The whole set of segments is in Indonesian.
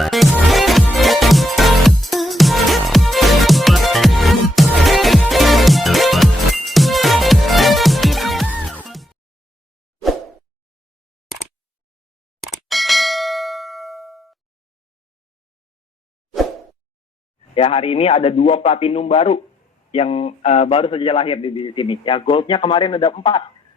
Ya, hari ini ada 2 platinum baru yang baru saja lahir di bisnis ini. Ya, goldnya kemarin ada 4.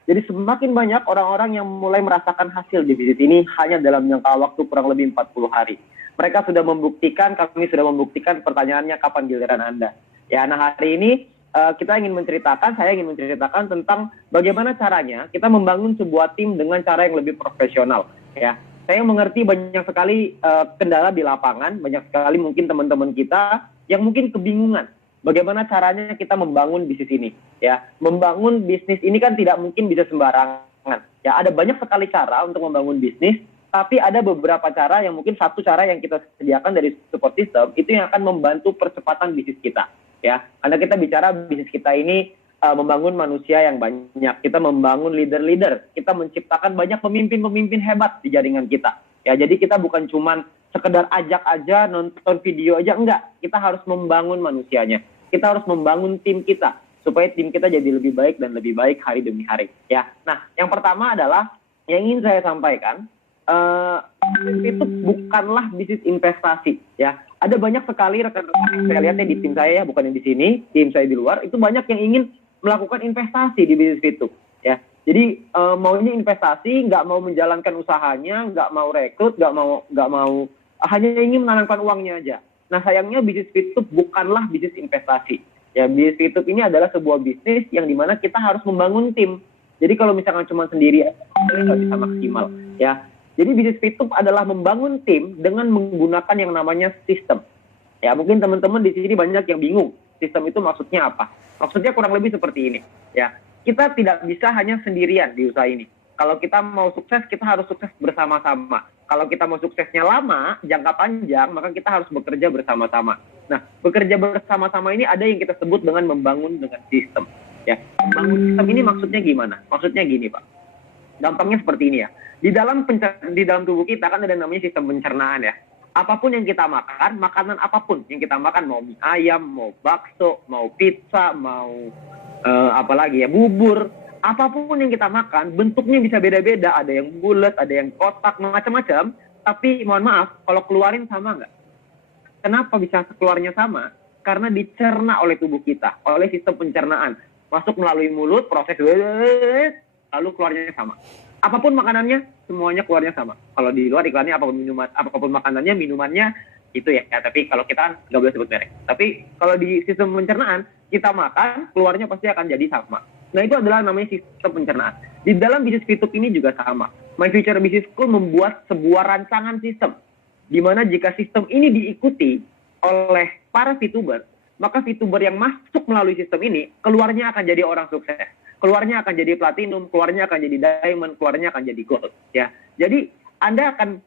Jadi semakin banyak orang-orang yang mulai merasakan hasil di bisnis ini hanya dalam jangka waktu kurang lebih 40 hari. Mereka sudah membuktikan, kami sudah membuktikan. Pertanyaannya kapan giliran Anda? Ya, nah hari ini saya ingin menceritakan tentang bagaimana caranya kita membangun sebuah tim dengan cara yang lebih profesional. Ya, saya mengerti banyak sekali kendala di lapangan, banyak sekali mungkin teman-teman kita yang mungkin kebingungan bagaimana caranya kita membangun bisnis ini. Ya, membangun bisnis ini kan tidak mungkin bisa sembarangan. Ya, ada banyak sekali cara untuk membangun bisnis, tapi ada beberapa cara yang mungkin satu cara yang kita sediakan dari support system itu yang akan membantu percepatan bisnis kita. Ya, karena kita bicara bisnis kita ini membangun manusia yang banyak, kita membangun leader-leader, kita menciptakan banyak pemimpin-pemimpin hebat di jaringan kita. Ya, jadi kita bukan cuman sekedar ajak aja, nonton video aja, enggak. Kita harus membangun manusianya. Kita harus membangun tim kita supaya tim kita jadi lebih baik dan lebih baik hari demi hari. Ya, nah yang pertama adalah yang ingin saya sampaikan, itu bukanlah bisnis investasi. Ya, ada banyak sekali rekan-rekan yang saya lihatnya di tim saya, bukan yang di sini, tim saya di luar, itu banyak yang ingin melakukan investasi di bisnis itu. Ya, jadi maunya investasi, nggak mau menjalankan usahanya, nggak mau rekrut, nggak mau hanya ingin menanamkan uangnya aja. Nah sayangnya bisnis Fitup bukanlah bisnis investasi. Ya, bisnis Fitup ini adalah sebuah bisnis yang dimana kita harus membangun tim. Jadi kalau misalkan cuma sendiri, nggak bisa maksimal. Ya, jadi bisnis Fitup adalah membangun tim dengan menggunakan yang namanya sistem. Ya, mungkin teman-teman di sini banyak yang bingung. Sistem itu maksudnya apa? Maksudnya kurang lebih seperti ini. Ya, kita tidak bisa hanya sendirian di usaha ini. Kalau kita mau sukses, kita harus sukses bersama-sama. Kalau kita mau suksesnya lama, jangka panjang, maka kita harus bekerja bersama-sama. Nah, bekerja bersama-sama ini ada yang kita sebut dengan membangun dengan sistem. Ya, membangun sistem ini maksudnya gimana? Maksudnya gini, Pak. Gampangnya seperti ini ya. Di dalam tubuh kita kan ada namanya sistem pencernaan ya. Apapun yang kita makan, makanan apapun yang kita makan, mau mie ayam, mau bakso, mau pizza, mau apalagi ya, bubur, apapun yang kita makan, bentuknya bisa beda-beda, ada yang bulat, ada yang kotak, macam-macam, tapi mohon maaf, kalau keluarin sama nggak? Kenapa bisa keluarnya sama? Karena dicerna oleh tubuh kita, oleh sistem pencernaan. Masuk melalui mulut, proses, lalu keluarnya sama. Apapun makanannya, semuanya keluarnya sama. Kalau di luar iklannya, apapun makanannya, minumannya, itu ya. Tapi kalau kita nggak boleh sebut merek. Tapi kalau di sistem pencernaan, kita makan, keluarnya pasti akan jadi sama. Nah, itu adalah namanya sistem pencernaan. Di dalam bisnis Fitup ini juga sama. My Future Business School membuat sebuah rancangan sistem. Di mana jika sistem ini diikuti oleh para VTuber, maka VTuber yang masuk melalui sistem ini, keluarnya akan jadi orang sukses. Keluarnya akan jadi platinum, keluarnya akan jadi diamond, keluarnya akan jadi gold. Ya, jadi Anda akan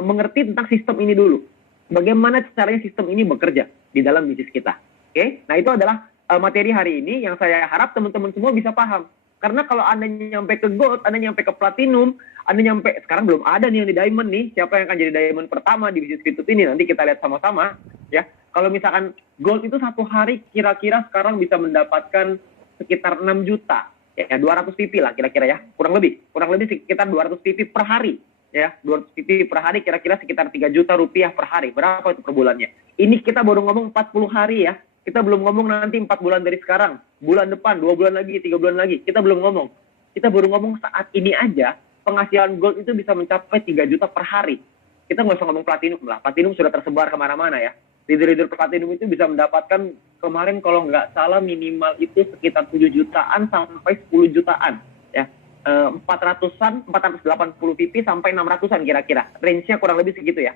mengerti tentang sistem ini dulu. Bagaimana caranya sistem ini bekerja di dalam bisnis kita. Oke? Nah, itu adalah materi hari ini yang saya harap teman-teman semua bisa paham. Karena kalau Anda nyampe ke gold, Anda nyampe ke platinum, Anda nyampe, sekarang belum ada nih yang di diamond nih, siapa yang akan jadi diamond pertama di bisnis Fitup ini, nanti kita lihat sama-sama. Ya, kalau misalkan gold itu satu hari kira-kira sekarang bisa mendapatkan sekitar 6 juta. Ya, 200 pipi lah kira-kira ya. Kurang lebih sekitar 200 pipi per hari. Ya, 200 pipi per hari kira-kira sekitar 3 juta rupiah per hari. Berapa itu per bulannya? Ini kita baru ngomong 40 hari ya. Kita belum ngomong nanti 4 bulan dari sekarang. Bulan depan, 2 bulan lagi, 3 bulan lagi. Kita belum ngomong. Kita baru ngomong saat ini aja, penghasilan gold itu bisa mencapai 3 juta per hari. Kita nggak usah ngomong platinum lah. Platinum sudah tersebar kemana-mana ya. Leader-leader platinum itu bisa mendapatkan kemarin kalau nggak salah minimal itu sekitar 7 jutaan sampai 10 jutaan. Ya, 480 pipi sampai 600-an kira-kira. Range-nya kurang lebih segitu ya.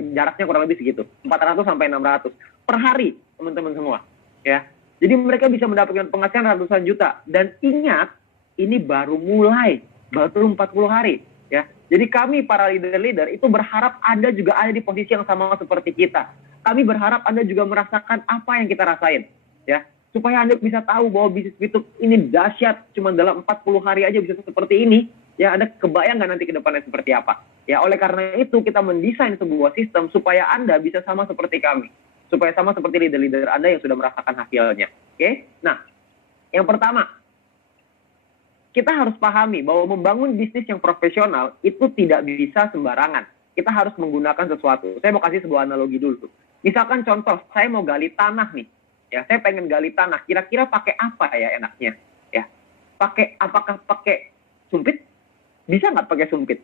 Jaraknya kurang lebih segitu. 400 sampai 600 per hari, teman-teman semua. Ya. Jadi mereka bisa mendapatkan penghasilan ratusan juta. Dan ingat, ini baru mulai, baru 40 hari. Ya. Jadi kami para leader-leader itu berharap Anda juga ada di posisi yang sama seperti kita. Kami berharap Anda juga merasakan apa yang kita rasain. Ya. Supaya Anda bisa tahu bahwa bisnis Fitup ini dahsyat. Cuma dalam 40 hari aja bisa seperti ini. Ya, Anda kebayang nggak nanti ke depannya seperti apa? Ya, oleh karena itu kita mendesain sebuah sistem supaya Anda bisa sama seperti kami. Supaya sama seperti leader-leader Anda yang sudah merasakan hasilnya. Oke? Nah, yang pertama, kita harus pahami bahwa membangun bisnis yang profesional itu tidak bisa sembarangan. Kita harus menggunakan sesuatu. Saya mau kasih sebuah analogi dulu. Misalkan contoh, saya mau gali tanah nih. Ya, saya pengen gali tanah. Kira-kira pakai apa ya enaknya? Ya, apakah pakai sumpit? Bisa nggak pakai sumpit?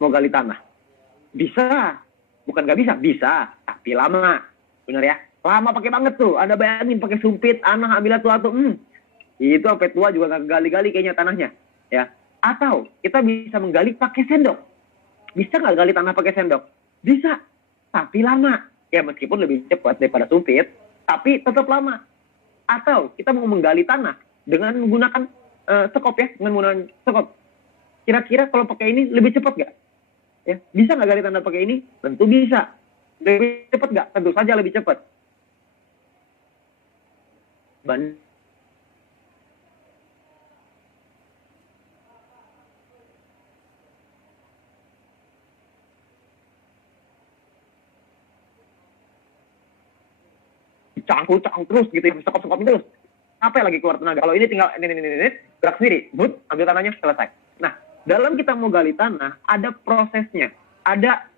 Mau gali tanah? Bisa. Bukan nggak bisa? Bisa. Tapi lama. Benar ya? Lama pakai banget tuh. Anda bayangin pakai sumpit, anak ambil atu-atu. Itu sampai tua juga nggak gali-gali kayaknya tanahnya. Ya. Atau kita bisa menggali pakai sendok. Bisa nggak gali tanah pakai sendok? Bisa. Tapi lama. Ya meskipun lebih cepat daripada sumpit. Tapi tetap lama. Atau kita mau menggali tanah dengan menggunakan sekop ya. Dengan menggunakan sekop. Kira-kira kalau pakai ini lebih cepat nggak? Ya, bisa nggak gali tanah pakai ini? Tentu bisa. Lebih cepat nggak? Tentu saja lebih cepat. Cangkul terus gitu ya, sekop terus. Sampai lagi keluar tenaga. Kalau ini tinggal ini gerak sendiri, ambil tanahnya, selesai. Nah, dalam kita mau gali tanah, ada prosesnya. Ada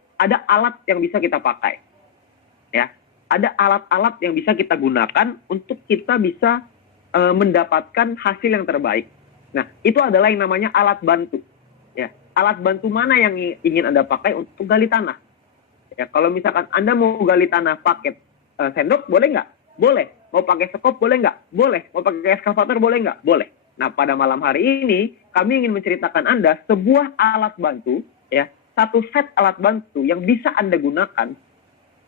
alat yang bisa kita pakai. Ya. Ada alat-alat yang bisa kita gunakan untuk kita bisa mendapatkan hasil yang terbaik. Nah, itu adalah yang namanya alat bantu. Ya. Alat bantu mana yang ingin Anda pakai untuk gali tanah? Ya, kalau misalkan Anda mau gali tanah pakai sendok, boleh nggak? Boleh. Mau pakai sekop, boleh nggak? Boleh. Mau pakai eskavator, boleh nggak? Boleh. Nah, pada malam hari ini, kami ingin menceritakan Anda sebuah alat bantu, ya, satu set alat bantu yang bisa Anda gunakan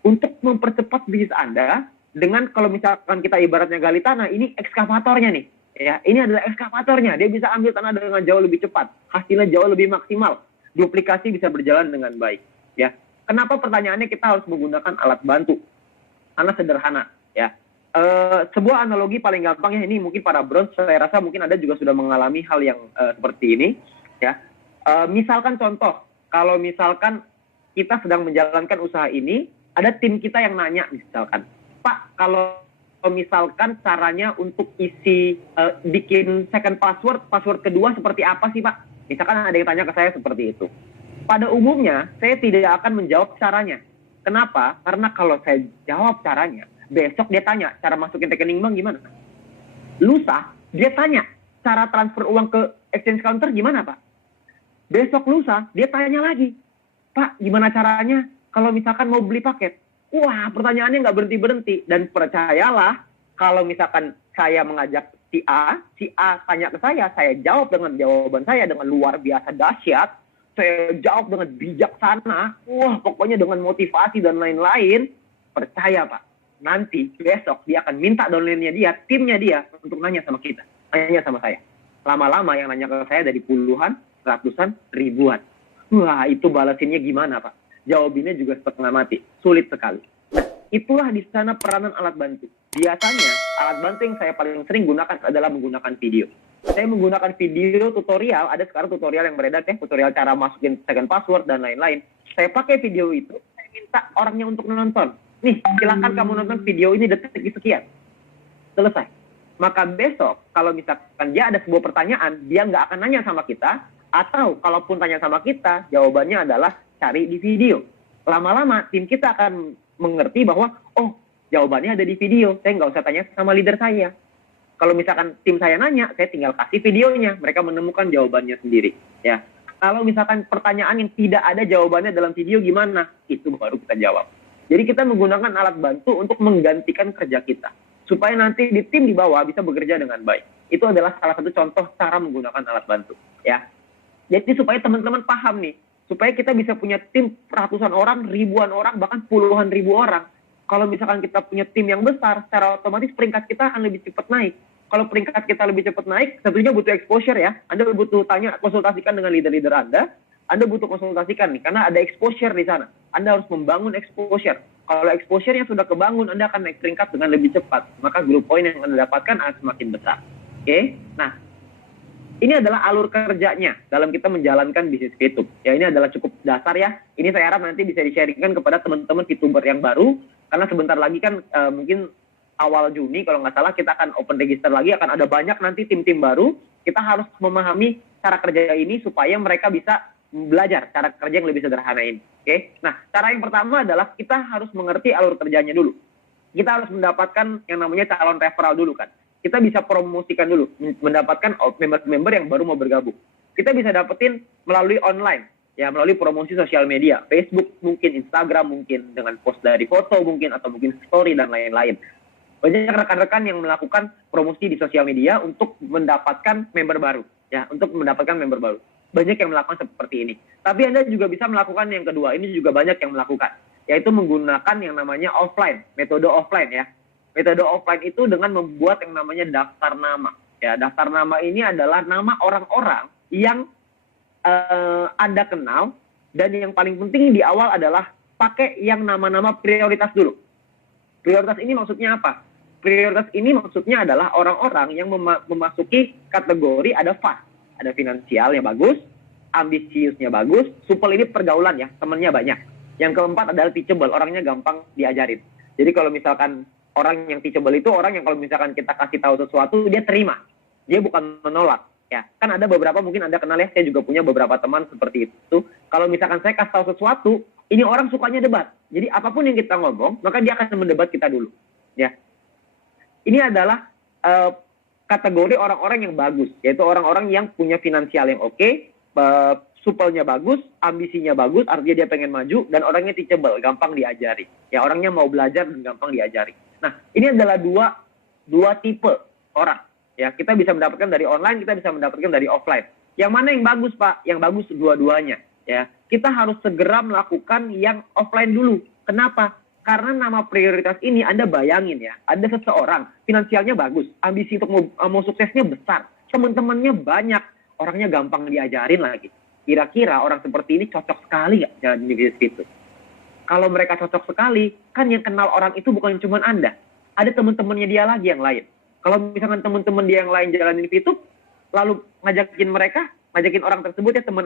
untuk mempercepat bisnis Anda dengan kalau misalkan kita ibaratnya gali tanah, ini ekskavatornya nih. Ya, ini adalah ekskavatornya. Dia bisa ambil tanah dengan jauh lebih cepat. Hasilnya jauh lebih maksimal. Duplikasi bisa berjalan dengan baik. Ya. Kenapa pertanyaannya kita harus menggunakan alat bantu? Karena sederhana. Ya. Sebuah analogi paling gampang ya, ini mungkin para bros, saya rasa mungkin Anda juga sudah mengalami hal yang seperti ini. Ya. Misalkan contoh, kalau misalkan kita sedang menjalankan usaha ini, ada tim kita yang nanya misalkan, Pak, kalau misalkan caranya untuk isi bikin second password kedua seperti apa sih Pak? Misalkan ada yang tanya ke saya seperti itu. Pada umumnya, saya tidak akan menjawab caranya. Kenapa? Karena kalau saya jawab caranya, besok dia tanya, cara masukin rekening bank gimana? Lusa, dia tanya, cara transfer uang ke exchange counter gimana Pak? Besok lusa, dia tanya lagi, Pak, gimana caranya kalau misalkan mau beli paket? Wah, pertanyaannya nggak berhenti-berhenti. Dan percayalah, kalau misalkan saya mengajak si A tanya ke saya jawab dengan jawaban saya dengan luar biasa dahsyat, saya jawab dengan bijaksana, wah pokoknya dengan motivasi dan lain-lain, percaya Pak, nanti besok dia akan minta downline-nya dia, timnya dia, untuk nanya sama kita, nanya sama saya. Lama-lama yang nanya ke saya dari puluhan, ratusan, ribuan. Wah, itu balasinnya gimana Pak? Jawabannya juga setengah mati, sulit sekali. Nah, itulah di sana peranan alat bantu. Biasanya, alat bantu yang saya paling sering gunakan adalah menggunakan video. Saya menggunakan video tutorial, ada sekarang tutorial yang beredar ya, tutorial cara masukin second password dan lain-lain. Saya pakai video itu, saya minta orangnya untuk nonton. Nih, silakan kamu nonton video ini detik sekian. Selesai. Maka besok, kalau misalkan dia ada sebuah pertanyaan, dia nggak akan nanya sama kita, atau kalaupun tanya sama kita, jawabannya adalah cari di video. Lama-lama, tim kita akan mengerti bahwa, oh, jawabannya ada di video. Saya nggak usah tanya sama leader saya. Kalau misalkan tim saya nanya, saya tinggal kasih videonya. Mereka menemukan jawabannya sendiri. Ya. Kalau misalkan pertanyaan yang tidak ada jawabannya dalam video gimana? Itu baru kita jawab. Jadi kita menggunakan alat bantu untuk menggantikan kerja kita. Supaya nanti di tim di bawah bisa bekerja dengan baik. Itu adalah salah satu contoh cara menggunakan alat bantu. Ya. Jadi supaya teman-teman paham nih. Supaya kita bisa punya tim ratusan orang, ribuan orang, bahkan puluhan ribu orang. Kalau misalkan kita punya tim yang besar, secara otomatis peringkat kita akan lebih cepat naik. Kalau peringkat kita lebih cepat naik, tentunya butuh exposure ya. Anda butuh konsultasikan dengan leader-leader Anda butuh konsultasikan nih, karena ada exposure di sana. Anda harus membangun exposure. Kalau exposure-nya sudah kebangun, Anda akan naik peringkat dengan lebih cepat. Maka group point yang Anda dapatkan akan semakin besar. Oke? Nah, Ini adalah alur kerjanya dalam kita menjalankan bisnis VTube. Ya, ini adalah cukup dasar ya. Ini saya harap nanti bisa di-sharingkan kepada teman-teman VTuber yang baru, karena sebentar lagi kan mungkin awal Juni kalau nggak salah kita akan open register lagi, akan ada banyak nanti tim-tim baru. Kita harus memahami cara kerja ini supaya mereka bisa belajar cara kerja yang lebih sederhana ini. Oke? Nah, cara yang pertama adalah kita harus mengerti alur kerjanya dulu. Kita harus mendapatkan yang namanya calon referral dulu kan. Kita bisa promosikan dulu, mendapatkan member-member yang baru mau bergabung. Kita bisa dapetin melalui online, ya melalui promosi sosial media, Facebook mungkin, Instagram mungkin, dengan post dari foto mungkin, atau mungkin story dan lain-lain. Banyak rekan-rekan yang melakukan promosi di sosial media untuk mendapatkan member baru, ya, untuk mendapatkan member baru. Banyak yang melakukan seperti ini. Tapi Anda juga bisa melakukan yang kedua, ini juga banyak yang melakukan, yaitu menggunakan yang namanya offline, metode offline ya. Metode offline itu dengan membuat yang namanya daftar nama. Ya, daftar nama ini adalah nama orang-orang yang Anda kenal, dan yang paling penting di awal adalah pakai yang nama-nama prioritas dulu. Prioritas ini maksudnya apa? Prioritas ini maksudnya adalah orang-orang yang memasuki kategori ada fast, ada finansial yang bagus, ambisiusnya bagus, supel ini pergaulan ya, temannya banyak. Yang keempat adalah teachable, orangnya gampang diajarin. Jadi kalau misalkan orang yang teachable itu orang yang kalau misalkan kita kasih tahu sesuatu, dia terima. Dia bukan menolak. Ya, kan ada beberapa, mungkin Anda kenal ya, saya juga punya beberapa teman seperti itu. Kalau misalkan saya kasih tahu sesuatu, ini orang sukanya debat. Jadi apapun yang kita ngomong, maka dia akan mendebat kita dulu. Ya, ini adalah kategori orang-orang yang bagus, yaitu orang-orang yang punya finansial yang oke, supelnya bagus, ambisinya bagus, artinya dia pengen maju, dan orangnya teachable, gampang diajari. Ya, orangnya mau belajar dan gampang diajari. Nah, ini adalah dua tipe orang. Ya, kita bisa mendapatkan dari online, kita bisa mendapatkan dari offline. Yang mana yang bagus, Pak? Yang bagus dua-duanya. Ya, kita harus segera melakukan yang offline dulu. Kenapa? Karena nama prioritas ini Anda bayangin ya, ada seseorang finansialnya bagus, ambisi untuk mau suksesnya besar, teman-temannya banyak, orangnya gampang diajarin lagi. Kira-kira orang seperti ini cocok sekali nggak jalan di bisnis itu? Kalau mereka cocok sekali, kan yang kenal orang itu bukan cuma Anda. Ada teman-temannya dia lagi yang lain. Kalau misalkan teman-teman dia yang lain jalanin itu, lalu ngajakin orang tersebut ya teman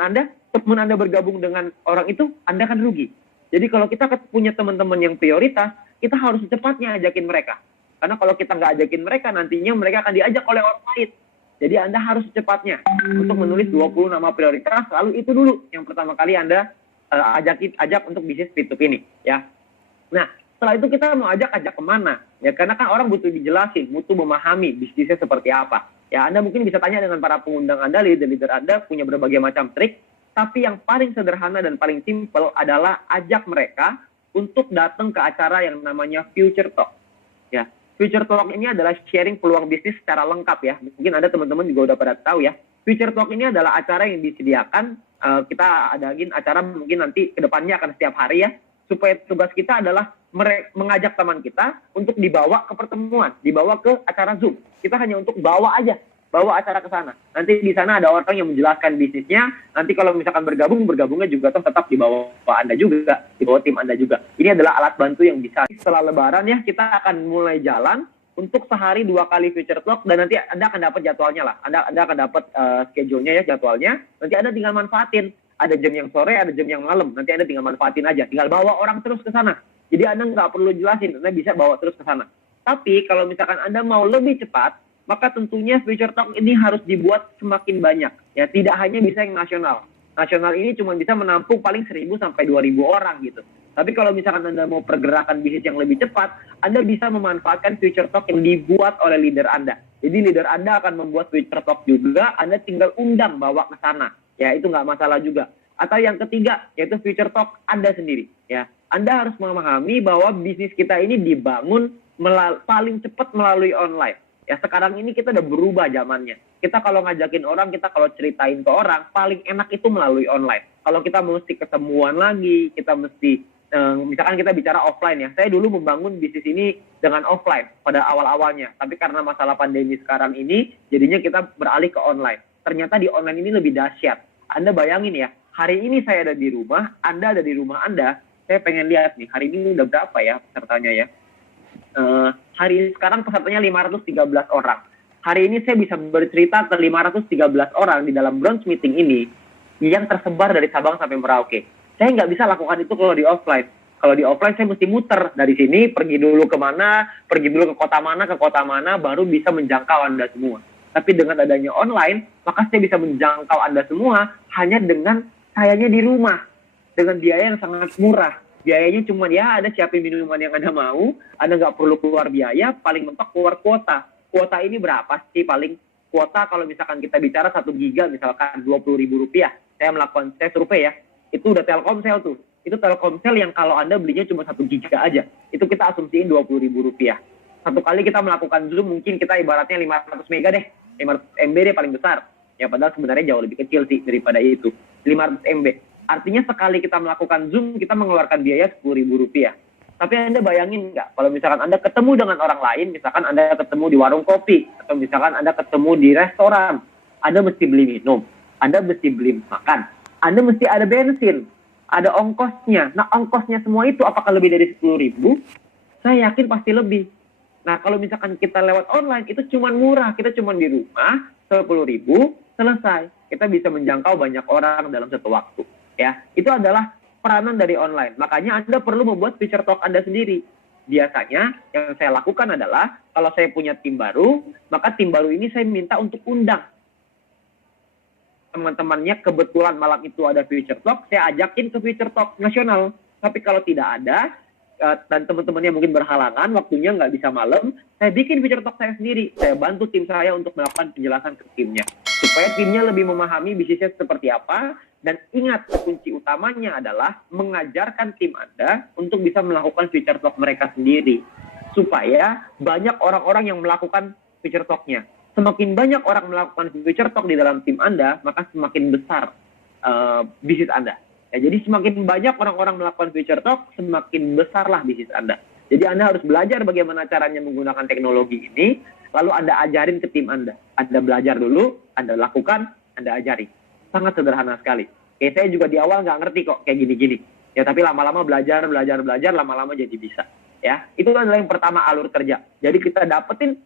Anda bergabung dengan orang itu, Anda kan rugi. Jadi kalau kita punya teman-teman yang prioritas, kita harus secepatnya ajakin mereka. Karena kalau kita nggak ajakin mereka, nantinya mereka akan diajak oleh orang lain. Jadi Anda harus secepatnya untuk menulis 20 nama prioritas, lalu itu dulu yang pertama kali Anda ajak untuk bisnis VTube ini, ya. Nah, setelah itu kita mau ajak kemana? Ya, karena kan orang butuh dijelasin, butuh memahami bisnisnya seperti apa. Ya, Anda mungkin bisa tanya dengan para pengundang Anda, leader-leader Anda punya berbagai macam trik, tapi yang paling sederhana dan paling simpel adalah ajak mereka untuk datang ke acara yang namanya Future Talk. Ya, Future Talk ini adalah sharing peluang bisnis secara lengkap ya. Mungkin ada teman-teman juga udah pada tahu ya. Future Talk ini adalah acara yang disediakan, kita adain acara mungkin nanti kedepannya akan setiap hari ya, supaya tugas kita adalah mengajak teman kita untuk dibawa ke pertemuan, dibawa ke acara Zoom. Kita hanya untuk bawa acara ke sana. Nanti di sana ada orang yang menjelaskan bisnisnya. Nanti kalau misalkan bergabungnya juga tetap di bawah Anda juga, di bawah tim Anda juga. Ini adalah alat bantu yang bisa. Setelah Lebaran ya, kita akan mulai jalan untuk sehari 2 kali Future Talk, dan nanti Anda akan dapat jadwalnya lah. Anda akan dapat schedule-nya ya, jadwalnya. Nanti Anda tinggal manfaatin. Ada jam yang sore, ada jam yang malam. Nanti Anda tinggal manfaatin aja. Tinggal bawa orang terus ke sana. Jadi Anda nggak perlu jelasin, Anda bisa bawa terus ke sana. Tapi kalau misalkan Anda mau lebih cepat, maka tentunya Future Talk ini harus dibuat semakin banyak. Ya, tidak hanya bisa yang nasional. Nasional ini cuma bisa menampung paling 1.000 sampai 2.000 orang gitu. Tapi kalau misalkan Anda mau pergerakan bisnis yang lebih cepat, Anda bisa memanfaatkan Future Talk yang dibuat oleh leader Anda. Jadi leader Anda akan membuat Future Talk juga, Anda tinggal undang bawa ke sana. Ya, itu nggak masalah juga. Atau yang ketiga, yaitu Future Talk Anda sendiri. Ya, Anda harus memahami bahwa bisnis kita ini dibangun paling cepat melalui online. Ya, sekarang ini kita udah berubah zamannya. Kita kalau ngajakin orang, kita kalau ceritain ke orang, paling enak itu melalui online. Kalau kita mesti ketemuan lagi, kita mesti, misalkan kita bicara offline ya. Saya dulu membangun bisnis ini dengan offline pada awal-awalnya. Tapi karena masalah pandemi sekarang ini, jadinya kita beralih ke online. Ternyata di online ini lebih dahsyat. Anda bayangin ya, hari ini saya ada di rumah, Anda ada di rumah Anda. Saya pengen lihat nih, hari ini udah berapa ya pesertanya ya. Hari sekarang pesertanya 513 orang. Hari ini saya bisa bercerita ke 513 orang di dalam bronze meeting ini yang tersebar dari Sabang sampai Merauke. Saya nggak bisa lakukan itu kalau di offline. Kalau di offline saya mesti muter dari sini, pergi dulu kemana, pergi dulu ke kota mana, baru bisa menjangkau Anda semua. Tapi dengan adanya online, maka saya bisa menjangkau Anda semua hanya dengan sayanya di rumah. Dengan biaya yang sangat murah. Biayanya cuma ya ada siapin minuman yang Anda mau, Anda nggak perlu keluar biaya, paling mentok keluar kuota. Kuota ini berapa sih paling? Kuota kalau misalkan kita bicara 1 giga misalkan Rp20.000. Saya survei ya, itu udah Telkomsel tuh. Itu Telkomsel yang kalau Anda belinya cuma 1 giga aja. Itu kita asumsiin Rp20.000. Satu kali kita melakukan Zoom mungkin kita ibaratnya 500 mega deh. 500 MB deh paling besar. Ya padahal sebenarnya jauh lebih kecil sih daripada itu. 500 MB. Artinya sekali kita melakukan Zoom, kita mengeluarkan biaya Rp10.000. Tapi Anda bayangin nggak, kalau misalkan Anda ketemu dengan orang lain, misalkan Anda ketemu di warung kopi, atau misalkan Anda ketemu di restoran, Anda mesti beli minum, Anda mesti beli makan, Anda mesti ada bensin, ada ongkosnya. Nah, ongkosnya semua itu apakah lebih dari 10.000? Saya yakin pasti lebih. Nah, kalau misalkan kita lewat online, itu cuma murah. Kita cuma di rumah, 10.000, selesai. Kita bisa menjangkau banyak orang dalam satu waktu. Ya, itu adalah peranan dari online. Makanya Anda perlu membuat feature talk Anda sendiri. Biasanya yang saya lakukan adalah, kalau saya punya tim baru, maka tim baru ini saya minta untuk undang teman-temannya. Kebetulan malam itu ada feature talk, saya ajakin ke feature talk nasional. Tapi kalau tidak ada, dan teman-temannya mungkin berhalangan, waktunya nggak bisa malam, saya bikin feature talk saya sendiri. Saya bantu tim saya untuk melakukan penjelasan ke timnya. Supaya timnya lebih memahami bisnisnya seperti apa. Dan ingat, kunci utamanya adalah mengajarkan tim Anda untuk bisa melakukan feature talk mereka sendiri. Supaya banyak orang-orang yang melakukan feature talk-nya. Semakin banyak orang melakukan feature talk di dalam tim Anda, maka semakin besar bisnis Anda. Ya, jadi semakin banyak orang-orang melakukan feature talk, semakin besarlah bisnis Anda. Jadi Anda harus belajar bagaimana caranya menggunakan teknologi ini, lalu Anda ajarin ke tim Anda. Anda belajar dulu, Anda lakukan, Anda ajari. Sangat sederhana sekali. Kayak saya juga di awal nggak ngerti kok kayak gini-gini. Ya tapi lama-lama belajar, lama-lama jadi bisa. Ya, itu adalah yang pertama, alur kerja. Jadi kita dapetin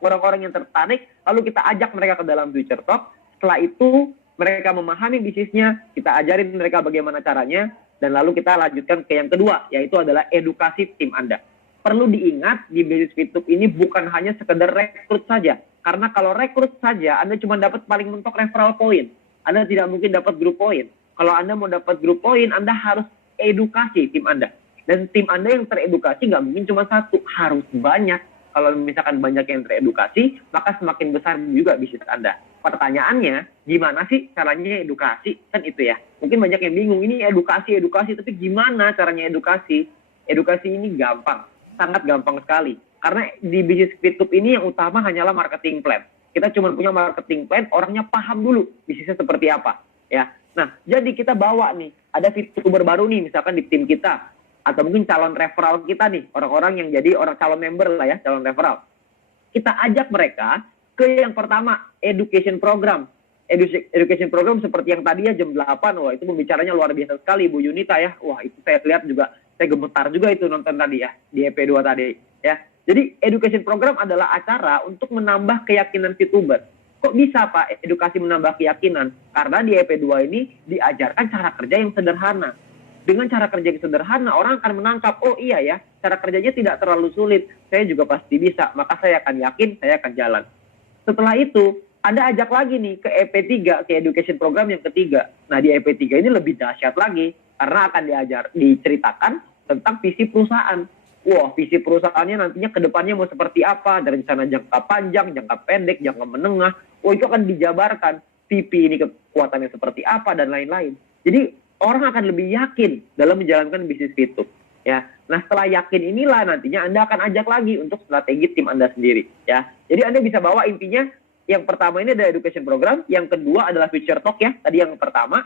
orang-orang yang tertarik, lalu kita ajak mereka ke dalam feature talk. Setelah itu mereka memahami bisnisnya, kita ajarin mereka bagaimana caranya, dan lalu kita lanjutkan ke yang kedua, yaitu adalah edukasi tim Anda. Perlu diingat, di bisnis Fitup ini bukan hanya sekedar rekrut saja. Karena kalau rekrut saja, Anda cuma dapat paling mentok referral point. Anda tidak mungkin dapat grup poin. Kalau Anda mau dapat grup poin, Anda harus edukasi tim Anda. Dan tim Anda yang teredukasi nggak mungkin cuma satu, harus banyak. Kalau misalkan banyak yang teredukasi, maka semakin besar juga bisnis Anda. Pertanyaannya, gimana sih caranya edukasi? Kan itu ya. Mungkin banyak yang bingung, ini edukasi, tapi gimana caranya edukasi? Edukasi ini gampang, sangat gampang sekali. Karena di bisnis Fitup ini yang utama hanyalah marketing plan. Kita cuma punya marketing plan, orangnya paham dulu bisnisnya seperti apa. Ya. Nah, jadi kita bawa nih, ada VTuber baru nih, misalkan di tim kita. Atau mungkin calon referral kita nih, orang-orang yang jadi orang calon member lah ya, calon referral. Kita ajak mereka ke yang pertama, education program. Education program seperti yang tadi ya jam 8, wah itu pembicaranya luar biasa sekali Bu Yunita ya. Wah itu saya lihat juga, saya gemetar juga itu nonton tadi ya, di EP2 tadi ya. Jadi education program adalah acara untuk menambah keyakinan VTuber. Kok bisa Pak edukasi menambah keyakinan? Karena di EP2 ini diajarkan cara kerja yang sederhana. Dengan cara kerja yang sederhana, orang akan menangkap, oh iya ya, cara kerjanya tidak terlalu sulit. Saya juga pasti bisa, maka saya akan yakin, saya akan jalan. Setelah itu, Anda ajak lagi nih ke EP3, ke education program yang ketiga. Nah, di EP3 ini lebih dahsyat lagi, karena akan diceritakan tentang visi perusahaan. Wah, visi perusahaannya nantinya ke depannya mau seperti apa, dari rencana jangka panjang, jangka pendek, jangka menengah. Wah, itu akan dijabarkan. VP ini kekuatannya seperti apa, dan lain-lain. Jadi, orang akan lebih yakin dalam menjalankan bisnis Fitup. Ya. Nah, setelah yakin inilah nantinya Anda akan ajak lagi untuk strategi tim Anda sendiri. Ya. Jadi, Anda bisa bawa intinya, yang pertama ini adalah education program, yang kedua adalah feature talk ya, tadi yang pertama,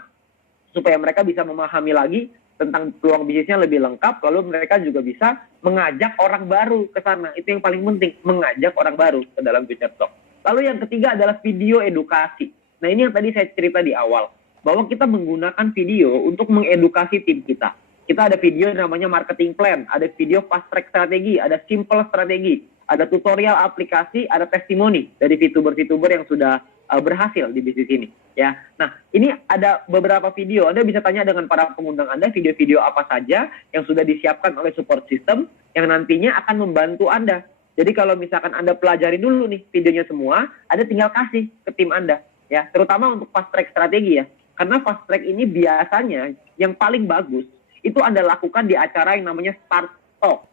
supaya mereka bisa memahami lagi tentang peluang bisnisnya lebih lengkap, lalu mereka juga bisa mengajak orang baru ke sana. Itu yang paling penting, mengajak orang baru ke dalam feature talk. Lalu yang ketiga adalah video edukasi. Nah, ini yang tadi saya cerita di awal, bahwa kita menggunakan video untuk mengedukasi tim kita. Kita ada video yang namanya marketing plan, ada video fast track strategi, ada simple strategi, ada tutorial aplikasi, ada testimoni dari VTuber-VTuber yang sudah berhasil di bisnis ini. Ya, nah ini ada beberapa video. Anda bisa tanya dengan para pengundang Anda video-video apa saja yang sudah disiapkan oleh support system yang nantinya akan membantu Anda. Jadi kalau misalkan Anda pelajari dulu nih videonya semua, Anda tinggal kasih ke tim Anda. Ya, terutama untuk fast track strategi ya. Karena fast track ini biasanya yang paling bagus itu Anda lakukan di acara yang namanya Start Talk.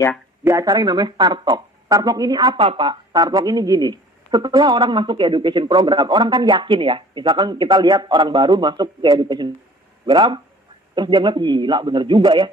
Ya, di acara yang namanya Start Talk. Start Talk ini apa, Pak? Start Talk ini gini. Setelah orang masuk ke education program, orang kan yakin ya. Misalkan kita lihat orang baru masuk ke education program, terus dia ngeliat, gila bener juga ya.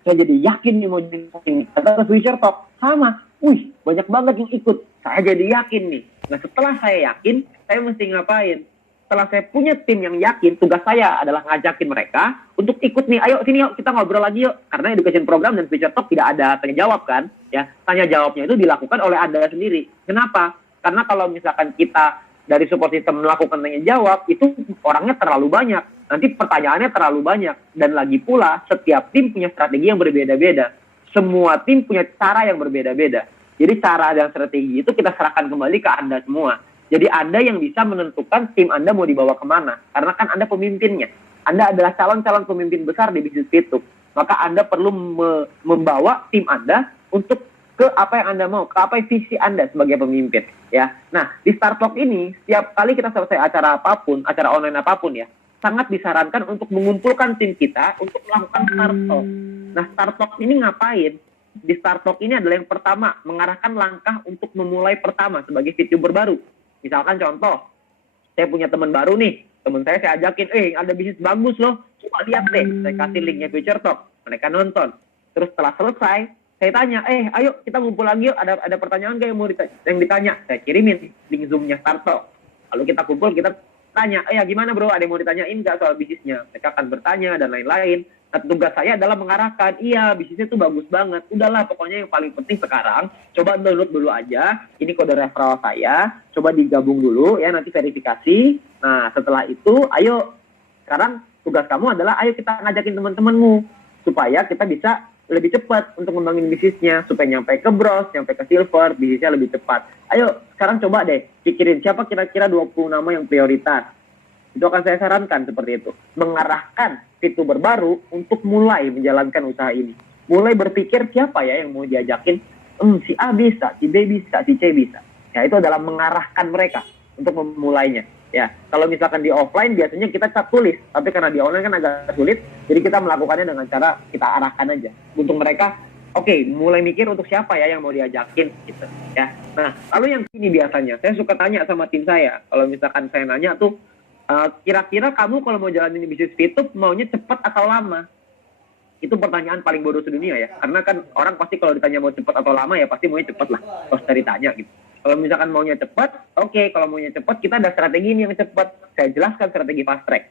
Saya jadi yakin nih mau jadi ini. Kata Future Talk, sama. Wih, banyak banget yang ikut. Saya jadi yakin nih. Nah, setelah saya yakin, saya mesti ngapain? Setelah saya punya tim yang yakin, tugas saya adalah ngajakin mereka untuk ikut nih. Ayo sini yuk, kita ngobrol lagi yuk. Karena education program dan Future Talk tidak ada tanya jawab kan. Ya, tanya jawabnya itu dilakukan oleh Anda sendiri. Kenapa? Karena kalau misalkan kita dari support system melakukan tanya jawab, itu orangnya terlalu banyak. Nanti pertanyaannya terlalu banyak. Dan lagi pula, setiap tim punya strategi yang berbeda-beda. Semua tim punya cara yang berbeda-beda. Jadi cara dan strategi itu kita serahkan kembali ke Anda semua. Jadi Anda yang bisa menentukan tim Anda mau dibawa kemana. Karena kan Anda pemimpinnya. Anda adalah calon-calon pemimpin besar di bisnis VTube. Maka Anda perlu membawa tim Anda untuk ke apa yang Anda mau, ke apa visi Anda sebagai pemimpin. Ya. Nah, di Start Talk ini, setiap kali kita selesai acara apapun, acara online apapun ya, sangat disarankan untuk mengumpulkan tim kita untuk melakukan Start Talk. Nah, Start Talk ini ngapain? Di Start Talk ini adalah yang pertama, mengarahkan langkah untuk memulai pertama sebagai VTuber baru. Misalkan contoh, saya punya teman baru nih, teman saya ajakin, ada bisnis bagus loh, coba lihat deh, saya kasih linknya Future Talk, mereka nonton. Terus setelah selesai, saya tanya, ayo kita ngumpul lagi yuk, ada pertanyaan gak yang ditanya? Saya kirimin link Zoom-nya Start Talk. Lalu kita kumpul, kita tanya, gimana bro, ada yang mau ditanyain nggak soal bisnisnya? Mereka akan bertanya dan lain-lain. Nah, tugas saya adalah mengarahkan, bisnisnya tuh bagus banget. Udahlah, pokoknya yang paling penting sekarang, coba download dulu aja. Ini kode referral saya, coba digabung dulu ya, nanti verifikasi. Nah, setelah itu, ayo, sekarang tugas kamu adalah, ayo kita ngajakin teman-temanmu. Supaya kita bisa lebih cepat untuk membangun bisnisnya. Supaya nyampe ke bronze, nyampe ke silver, bisnisnya lebih cepat. Ayo, sekarang coba deh, pikirin siapa kira-kira 20 nama yang prioritas. Itu akan saya sarankan seperti itu. Mengarahkan VTuber baru untuk mulai menjalankan usaha ini. Mulai berpikir siapa ya yang mau diajakin. Si A bisa, si B bisa, si C bisa. Ya, itu adalah mengarahkan mereka untuk memulainya. Ya, kalau misalkan di offline biasanya kita tulis. Tapi karena di online kan agak sulit. Jadi kita melakukannya dengan cara kita arahkan aja. Untuk mereka, mulai mikir untuk siapa ya yang mau diajakin. Gitu, ya. Nah, lalu yang sini biasanya, saya suka tanya sama tim saya. Kalau misalkan saya nanya tuh, kira-kira kamu kalau mau jalanin bisnis VTube maunya cepat atau lama? Itu pertanyaan paling bodoh sedunia ya. Karena kan orang pasti kalau ditanya mau cepat atau lama ya pasti maunya cepat lah. Terus dari tanya gitu. Kalau misalkan maunya cepat, kalau maunya cepat kita ada strategi ini yang cepat. Saya jelaskan strategi fast track.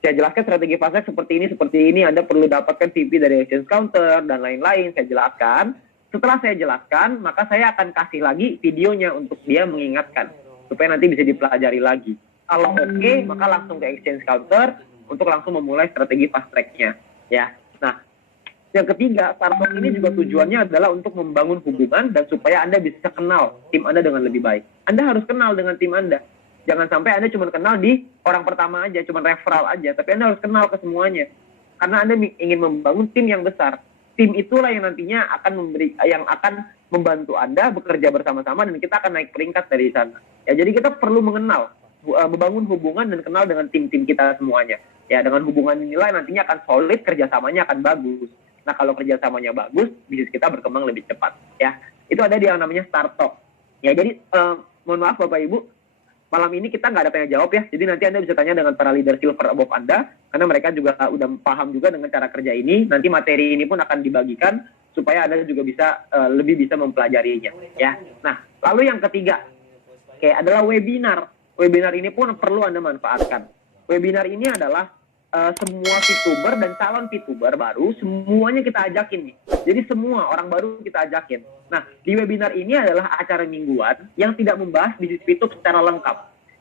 Saya jelaskan strategi fast track seperti ini. Anda perlu dapatkan VP dari exchange counter dan lain-lain. Saya jelaskan. Setelah saya jelaskan, maka saya akan kasih lagi videonya untuk dia mengingatkan. Supaya nanti bisa dipelajari lagi. Kalau maka langsung ke exchange counter untuk langsung memulai strategi fast track-nya. Ya. Nah, yang ketiga, Start Talk ini juga tujuannya adalah untuk membangun hubungan dan supaya Anda bisa kenal tim Anda dengan lebih baik. Anda harus kenal dengan tim Anda. Jangan sampai Anda cuma kenal di orang pertama aja, cuma referral aja. Tapi Anda harus kenal ke semuanya. Karena Anda ingin membangun tim yang besar. Tim itulah yang nantinya yang akan membantu Anda bekerja bersama-sama dan kita akan naik peringkat dari sana. Ya, jadi kita perlu membangun hubungan dan kenal dengan tim-tim kita semuanya. Ya, dengan hubungan inilah nantinya akan solid, kerjasamanya akan bagus. Nah, kalau kerjasamanya bagus, bisnis kita berkembang lebih cepat. Ya, itu ada di yang namanya Start Talk. Ya, jadi mohon maaf Bapak Ibu, malam ini kita nggak ada tanya jawab ya. Jadi nanti Anda bisa tanya dengan para leader silver above Anda, karena mereka juga udah paham juga dengan cara kerja ini. Nanti materi ini pun akan dibagikan supaya Anda juga bisa lebih bisa mempelajarinya. Ya, nah lalu yang ketiga, adalah webinar. Webinar ini pun perlu Anda manfaatkan. Webinar ini adalah semua VTuber dan calon VTuber baru, semuanya kita ajakin nih. Jadi semua orang baru kita ajakin. Nah, di webinar ini adalah acara mingguan yang tidak membahas bisnis VTube secara lengkap.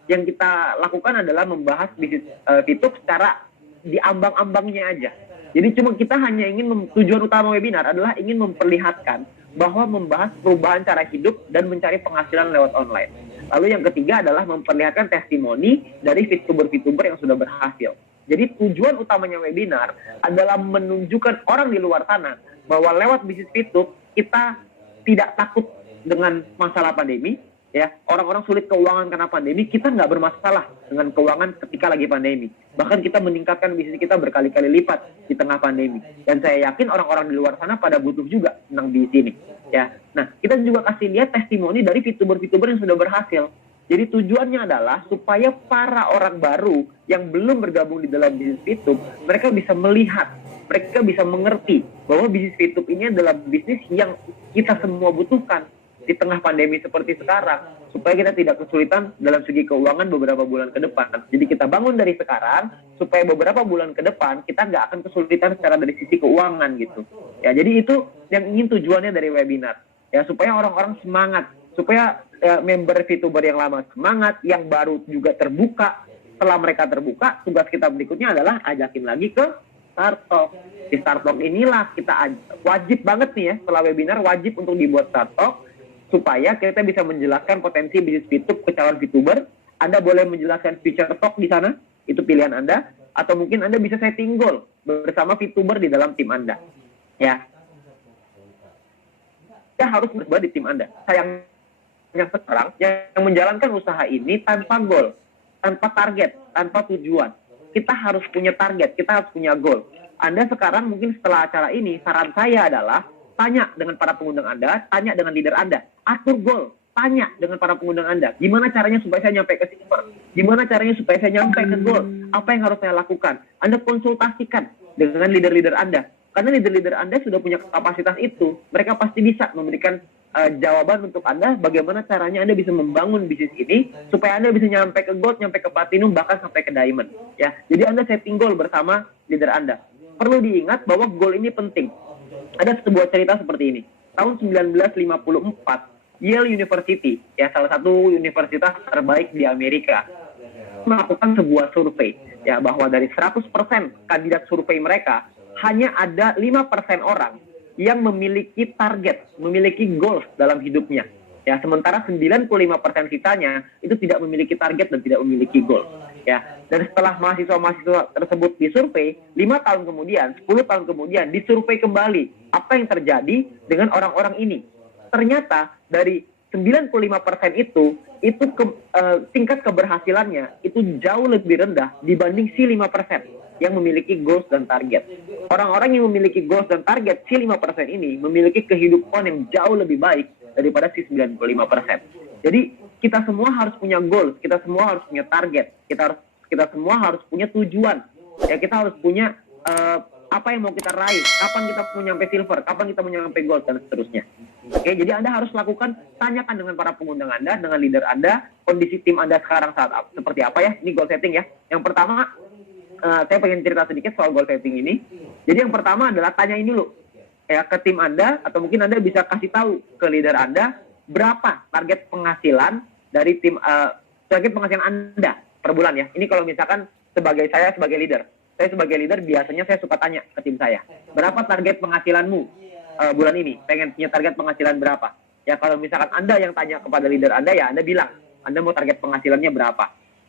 Yang kita lakukan adalah membahas bisnis VTube secara di ambang-ambangnya aja. Jadi kita hanya ingin tujuan utama webinar adalah ingin memperlihatkan bahwa membahas perubahan cara hidup dan mencari penghasilan lewat online. Lalu yang ketiga adalah memperlihatkan testimoni dari VTuber-VTuber yang sudah berhasil. Jadi tujuan utamanya webinar adalah menunjukkan orang di luar sana bahwa lewat bisnis VTube kita tidak takut dengan masalah pandemi. Ya, orang-orang sulit keuangan karena pandemi, kita nggak bermasalah dengan keuangan ketika lagi pandemi. Bahkan kita meningkatkan bisnis kita berkali-kali lipat di tengah pandemi. Dan saya yakin orang-orang di luar sana pada butuh juga tentang di sini. Ya, nah kita juga kasih lihat testimoni dari VTuber-VTuber yang sudah berhasil. Jadi tujuannya adalah supaya para orang baru yang belum bergabung di dalam bisnis VTube, mereka bisa melihat, mereka bisa mengerti bahwa bisnis VTube ini adalah bisnis yang kita semua butuhkan di tengah pandemi seperti sekarang, supaya kita tidak kesulitan dalam segi keuangan beberapa bulan ke depan. Jadi kita bangun dari sekarang supaya beberapa bulan ke depan kita nggak akan kesulitan secara dari sisi keuangan gitu. Ya, jadi itu yang ingin tujuannya dari webinar. Ya, supaya orang-orang semangat, supaya member VTuber yang lama semangat, yang baru juga terbuka. Setelah mereka terbuka, tugas kita berikutnya adalah ajakin lagi ke Start Talk. Di Start Talk inilah kita wajib banget nih ya, setelah webinar wajib untuk dibuat Start Talk supaya kita bisa menjelaskan potensi bisnis VTube ke calon VTuber. Anda boleh menjelaskan feature talk di sana, itu pilihan Anda, atau mungkin Anda bisa setting goal bersama VTuber di dalam tim Anda. Ya, kita harus berbuat di tim Anda. Sayangnya sekarang yang menjalankan usaha ini tanpa goal, tanpa target, tanpa tujuan. Kita harus punya target, kita harus punya goal. Anda sekarang mungkin setelah acara ini, saran saya adalah tanya dengan para pengundang Anda, tanya dengan leader Anda, atur goal, tanya dengan para pengundang Anda, gimana caranya supaya saya nyampe ke silver, gimana caranya supaya saya nyampe ke goal, apa yang harus saya lakukan. Anda konsultasikan dengan leader-leader Anda, karena leader-leader Anda sudah punya kapasitas itu, mereka pasti bisa memberikan jawaban untuk Anda, bagaimana caranya Anda bisa membangun bisnis ini, supaya Anda bisa nyampe ke gold, nyampe ke platinum, bahkan sampai ke diamond. Ya, jadi Anda setting goal bersama leader Anda. Perlu diingat bahwa goal ini penting. Ada sebuah cerita seperti ini. Tahun 1954, Yale University, ya salah satu universitas terbaik di Amerika, melakukan sebuah survei, ya bahwa dari 100% kandidat survei mereka, hanya ada 5% orang yang memiliki target, memiliki goals dalam hidupnya. Ya, sementara 95% sisanya itu tidak memiliki target dan tidak memiliki goal. Ya, dan setelah mahasiswa-mahasiswa tersebut disurvei, 5 tahun kemudian, 10 tahun kemudian disurvei kembali apa yang terjadi dengan orang-orang ini. Ternyata dari 95% itu tingkat keberhasilannya itu jauh lebih rendah dibanding si 5% yang memiliki goals dan target. Orang-orang yang memiliki goals dan target si 5% ini memiliki kehidupan yang jauh lebih baik daripada si 95%. Jadi kita semua harus punya goals, kita semua harus punya target, kita semua harus punya tujuan. Ya, kita harus punya apa yang mau kita raih, kapan kita mau nyampe silver, kapan kita mau nyampe gold, dan seterusnya. Oke, jadi Anda harus lakukan, tanyakan dengan para pengundang Anda, dengan leader Anda, kondisi tim Anda sekarang saat seperti apa ya. Ini goal setting ya. Yang pertama, saya pengen cerita sedikit soal goal setting ini. Jadi yang pertama adalah tanyain dulu ya ke tim Anda, atau mungkin Anda bisa kasih tahu ke leader Anda berapa target penghasilan dari tim target penghasilan Anda per bulan ya. Ini kalau misalkan sebagai leader. Saya sebagai leader biasanya saya suka tanya ke tim saya, berapa target penghasilanmu bulan ini? Pengen punya target penghasilan berapa? Ya kalau misalkan Anda yang tanya kepada leader Anda, ya Anda bilang, Anda mau target penghasilannya berapa?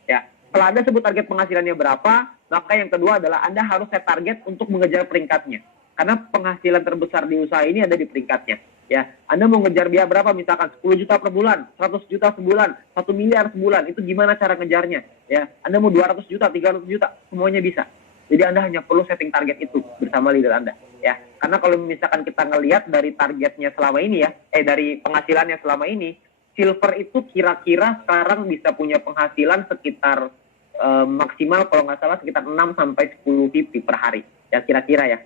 Ya, setelah Anda sebut target penghasilannya berapa, maka yang kedua adalah Anda harus set target untuk mengejar peringkatnya. Karena penghasilan terbesar di usaha ini ada di peringkatnya. Ya, Anda mau ngejar biaya berapa? Misalkan 10 juta per bulan, 100 juta sebulan, 1 miliar sebulan. Itu gimana cara ngejarnya? Ya, Anda mau 200 juta, 300 juta, semuanya bisa. Jadi Anda hanya perlu setting target itu bersama leader Anda. Ya, karena kalau misalkan kita ngelihat dari targetnya selama ini ya, dari penghasilannya selama ini, silver itu kira-kira sekarang bisa punya penghasilan sekitar maksimal kalau nggak salah sekitar 6 sampai 10 pipi per hari. Ya kira-kira ya.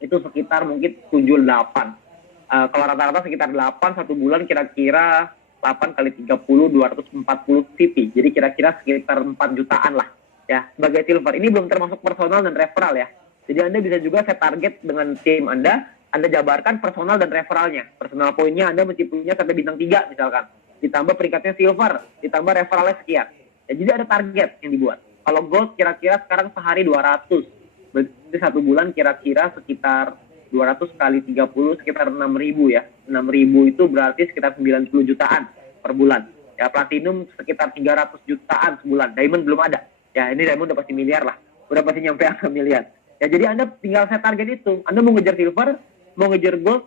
Itu sekitar mungkin 7-8. Kalau rata-rata sekitar 8 satu bulan kira-kira 8 kali 30 240 pipi. Jadi kira-kira sekitar 4 jutaan lah. Ya, sebagai silver. Ini belum termasuk personal dan referral ya. Jadi Anda bisa juga set target dengan tim Anda jabarkan personal dan referralnya. Personal poinnya Anda mesti punya sampai bintang 3 misalkan. Ditambah peringkatnya silver, ditambah referralnya sekian. Ya, jadi ada target yang dibuat. Kalau gold kira-kira sekarang sehari 200. Berarti satu bulan kira-kira sekitar 200 kali 30 sekitar 6.000 ya. 6.000 itu berarti sekitar 90 jutaan per bulan. Ya, platinum sekitar 300 jutaan sebulan. Diamond belum ada. Ya, ini diamond udah pasti miliar lah. Udah pasti nyampe angka miliar. Ya, jadi Anda tinggal set target itu. Anda mau ngejar silver, mau ngejar gold,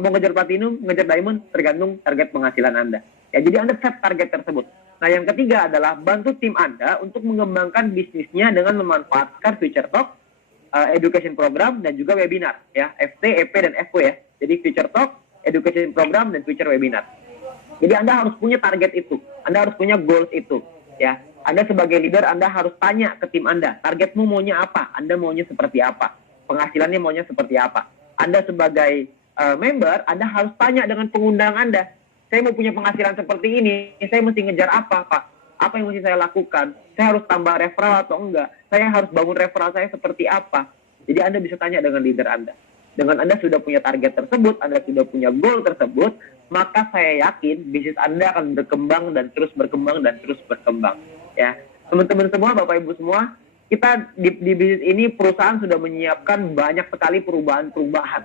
mau ngejar platinum, ngejar diamond, tergantung target penghasilan Anda. Ya, jadi Anda set target tersebut. Nah, yang ketiga adalah bantu tim Anda untuk mengembangkan bisnisnya dengan memanfaatkan Future Talk, education program, dan juga webinar. Ya, FT, EP, dan FO ya. Jadi Future Talk, education program, dan future webinar. Jadi Anda harus punya target itu. Anda harus punya goals itu. Ya, Anda sebagai leader, Anda harus tanya ke tim Anda, targetmu maunya apa? Anda maunya seperti apa? Penghasilannya maunya seperti apa? Anda sebagai member, Anda harus tanya dengan pengundang Anda. Saya mau punya penghasilan seperti ini, saya mesti ngejar apa, Pak? Apa yang mesti saya lakukan? Saya harus tambah referral atau enggak? Saya harus bangun referral saya seperti apa? Jadi Anda bisa tanya dengan leader Anda. Dengan Anda sudah punya target tersebut, Anda sudah punya goal tersebut, maka saya yakin bisnis Anda akan berkembang dan terus berkembang dan terus berkembang. Ya, teman-teman semua, Bapak Ibu semua, kita di bisnis ini perusahaan sudah menyiapkan banyak sekali perubahan-perubahan.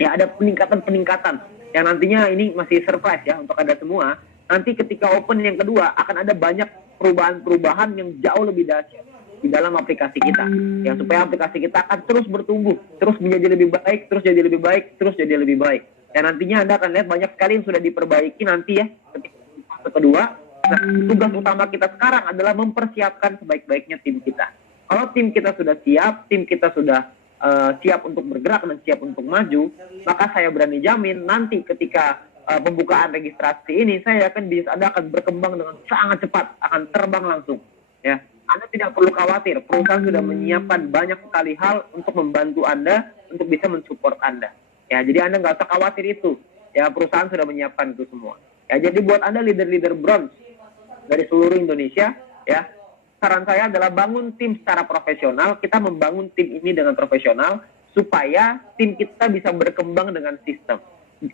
Ya, ada peningkatan-peningkatan yang nantinya ini masih surprise ya untuk Anda semua. Nanti ketika open yang kedua akan ada banyak perubahan-perubahan yang jauh lebih dahsyat di dalam aplikasi kita. Ya, supaya aplikasi kita akan terus bertumbuh, terus menjadi lebih baik, terus jadi lebih baik, terus jadi lebih baik. Dan nantinya Anda akan lihat banyak sekali yang sudah diperbaiki nanti ya ketika fase kedua. Nah, tugas utama kita sekarang adalah mempersiapkan sebaik-baiknya tim kita. Kalau tim kita sudah siap, tim kita sudah siap untuk bergerak dan siap untuk maju, maka saya berani jamin nanti ketika pembukaan registrasi ini, saya yakin bisnis Anda akan berkembang dengan sangat cepat, akan terbang langsung. Ya, Anda tidak perlu khawatir, perusahaan sudah menyiapkan banyak sekali hal untuk membantu Anda, untuk bisa mensupport Anda. Ya, jadi Anda nggak usah khawatir itu. Ya, perusahaan sudah menyiapkan itu semua. Ya, jadi buat Anda leader-leader bronze dari seluruh Indonesia, ya, saran saya adalah bangun tim secara profesional. Kita membangun tim ini dengan profesional supaya tim kita bisa berkembang dengan sistem.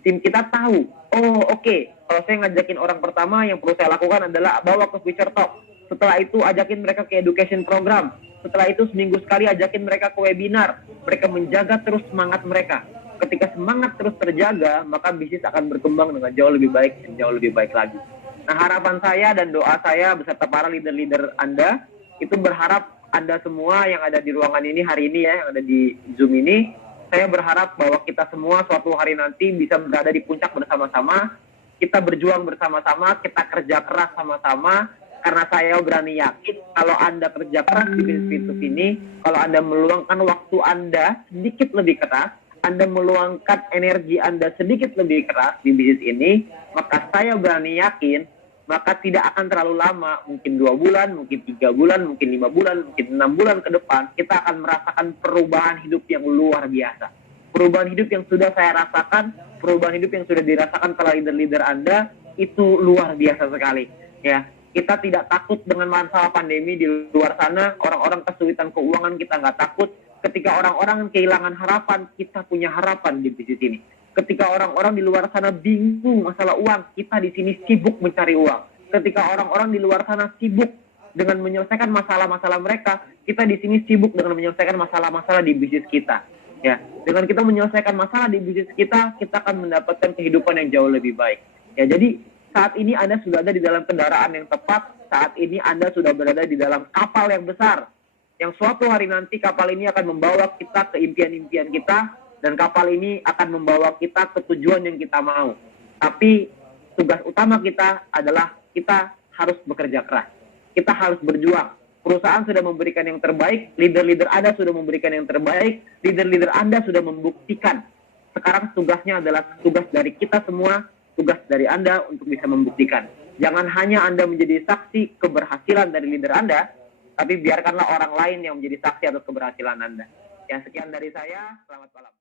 Tim kita tahu, oh oke, kalau saya ngajakin orang pertama, yang perlu saya lakukan adalah bawa ke Future Talk. Setelah itu ajakin mereka ke education program. Setelah itu seminggu sekali ajakin mereka ke webinar. Mereka menjaga terus semangat mereka. Ketika semangat terus terjaga, maka bisnis akan berkembang dengan jauh lebih baik dan jauh lebih baik lagi. Nah, harapan saya dan doa saya beserta para leader-leader Anda, itu berharap Anda semua yang ada di ruangan ini hari ini ya, yang ada di Zoom ini, saya berharap bahwa kita semua suatu hari nanti bisa berada di puncak bersama-sama, kita berjuang bersama-sama, kita kerja keras sama-sama, karena saya berani yakin kalau Anda kerja keras di bisnis ini, kalau Anda meluangkan waktu Anda sedikit lebih keras, Anda meluangkan energi Anda sedikit lebih keras di bisnis ini, maka saya berani yakin maka tidak akan terlalu lama, mungkin 2 bulan, mungkin 3 bulan, mungkin 5 bulan, mungkin 6 bulan ke depan, kita akan merasakan perubahan hidup yang luar biasa. Perubahan hidup yang sudah saya rasakan, perubahan hidup yang sudah dirasakan para leader-leader Anda, itu luar biasa sekali. Ya, kita tidak takut dengan masalah pandemi di luar sana, orang-orang kesulitan keuangan kita nggak takut. Ketika orang-orang kehilangan harapan, kita punya harapan di bisnis ini. Ketika orang-orang di luar sana bingung masalah uang, kita di sini sibuk mencari uang. Ketika orang-orang di luar sana sibuk dengan menyelesaikan masalah-masalah mereka, kita di sini sibuk dengan menyelesaikan masalah-masalah di bisnis kita. Ya, dengan kita menyelesaikan masalah di bisnis kita akan mendapatkan kehidupan yang jauh lebih baik. Ya, jadi saat ini Anda sudah ada di dalam kendaraan yang tepat. Saat ini Anda sudah berada di dalam kapal yang besar. Yang suatu hari nanti kapal ini akan membawa kita ke impian-impian kita. Dan kapal ini akan membawa kita ke tujuan yang kita mau. Tapi tugas utama kita adalah kita harus bekerja keras. Kita harus berjuang. Perusahaan sudah memberikan yang terbaik, leader-leader Anda sudah memberikan yang terbaik, leader-leader Anda sudah membuktikan. Sekarang tugasnya adalah tugas dari kita semua, tugas dari Anda untuk bisa membuktikan. Jangan hanya Anda menjadi saksi keberhasilan dari leader Anda, tapi biarkanlah orang lain yang menjadi saksi atas keberhasilan Anda. Ya, sekian dari saya, selamat malam.